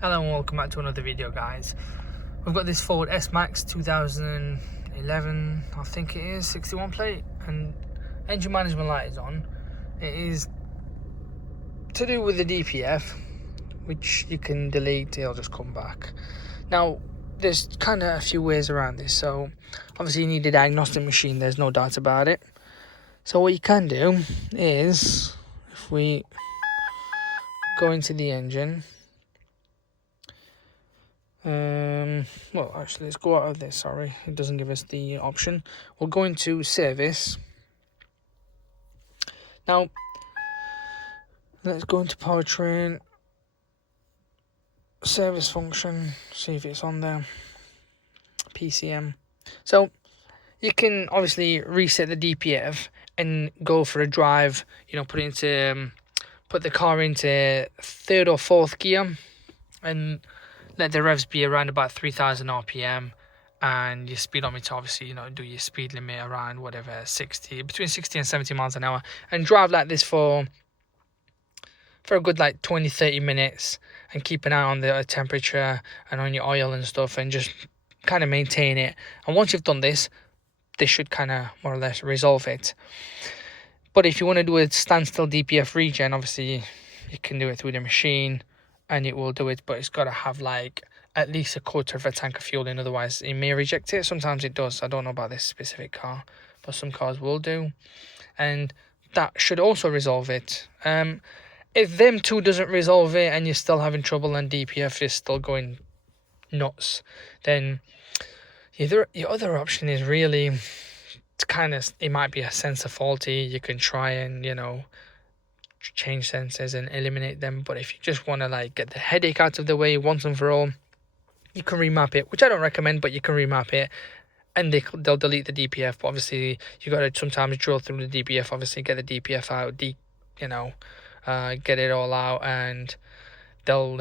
Hello and welcome back to another video, guys. We've got this Ford S-Max 2011, I think it is, 61 plate, and engine management light is on. It is to do with the DPF, which you can delete, it'll just come back. Now, there's kind of a few ways around this. So obviously you need a diagnostic machine, there's no doubt about it. So what you can do is, if we go into the engine, well, actually, let's go out of this. Sorry, it doesn't give us the option. We'll go into service. Now, let's go into powertrain, service function, see if it's on there, PCM. So you can obviously reset the DPF and go for a drive. You know, put the car into third or fourth gear, and let the revs be around about 3,000 RPM, and your speedometer, obviously, you know, do your speed limit around whatever, between 60 and 70 miles an hour, and drive like this for a good like 20-30 minutes, and keep an eye on the temperature and on your oil and stuff, and just kind of maintain it. And once you've done this should kind of more or less resolve it. But if you want to do a standstill DPF regen, obviously you can do it through the machine and it will do it, but it's got to have like at least a quarter of a tank of fuel in, otherwise it may reject it. Sometimes it does. I don't know about this specific car, but some cars will do, and that should also resolve it. If them two doesn't resolve it and you're still having trouble and DPF is still going nuts, then your other option is really it might be a sensor faulty. You can try and, you know, change sensors and eliminate them. But if you just want to like get the headache out of the way once and for all, you can remap it, which I don't recommend, but you can remap it, and they'll delete the DPF. But obviously you got to sometimes drill through the DPF, obviously get the DPF out, get it all out, and they'll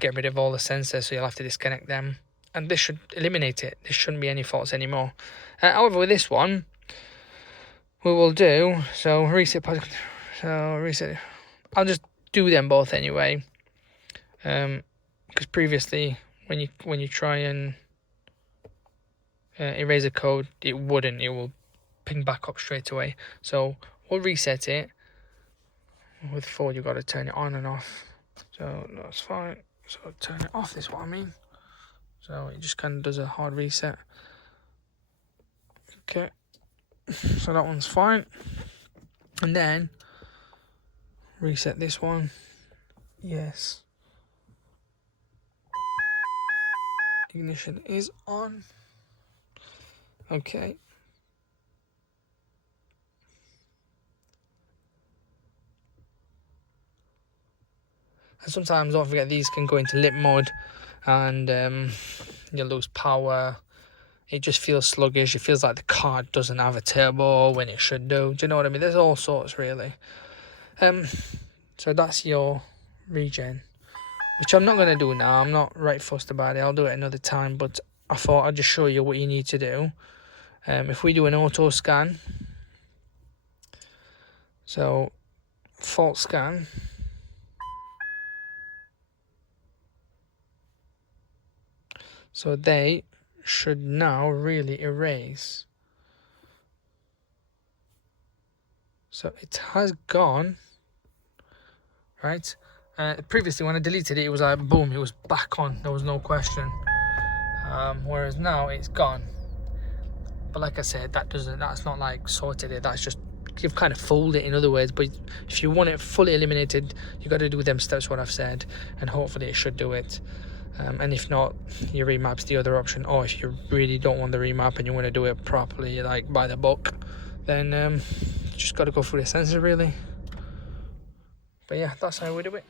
get rid of all the sensors, so you'll have to disconnect them, and this should eliminate it. There shouldn't be any faults anymore. However, with this one, we will do, so reset. I'll just do them both anyway, because previously when you try and erase a code, it will ping back up straight away. So we'll reset it. With Ford, you've got to turn it on and off, so that's fine. So turn it off, is what I mean. So it just kind of does a hard reset. Okay, so that one's fine. And then reset this one. Yes. Ignition is on. Okay. And sometimes, don't forget, these can go into limp mode, and you lose power. It just feels sluggish. It feels like the car doesn't have a turbo when it should do. Do you know what I mean? There's all sorts, really. So that's your regen, which I'm not going to do now. I'm not right fussed about it. I'll do it another time, but I thought I'd just show you what you need to do. If we do an auto scan, so fault scan, so they should now really erase. So it has gone, right? Previously when I deleted it, it was like boom, it was back on, there was no question. Whereas now it's gone. But like I said, that's not like sorted it, that's just, you've kind of fooled it in other words. But if you want it fully eliminated, you got to do them steps what I've said, and hopefully it should do it. And if not, your remap's the other option. Or if you really don't want the remap and you want to do it properly, like by the book, then just got to go through the sensor, really. But yeah, that's how we do it.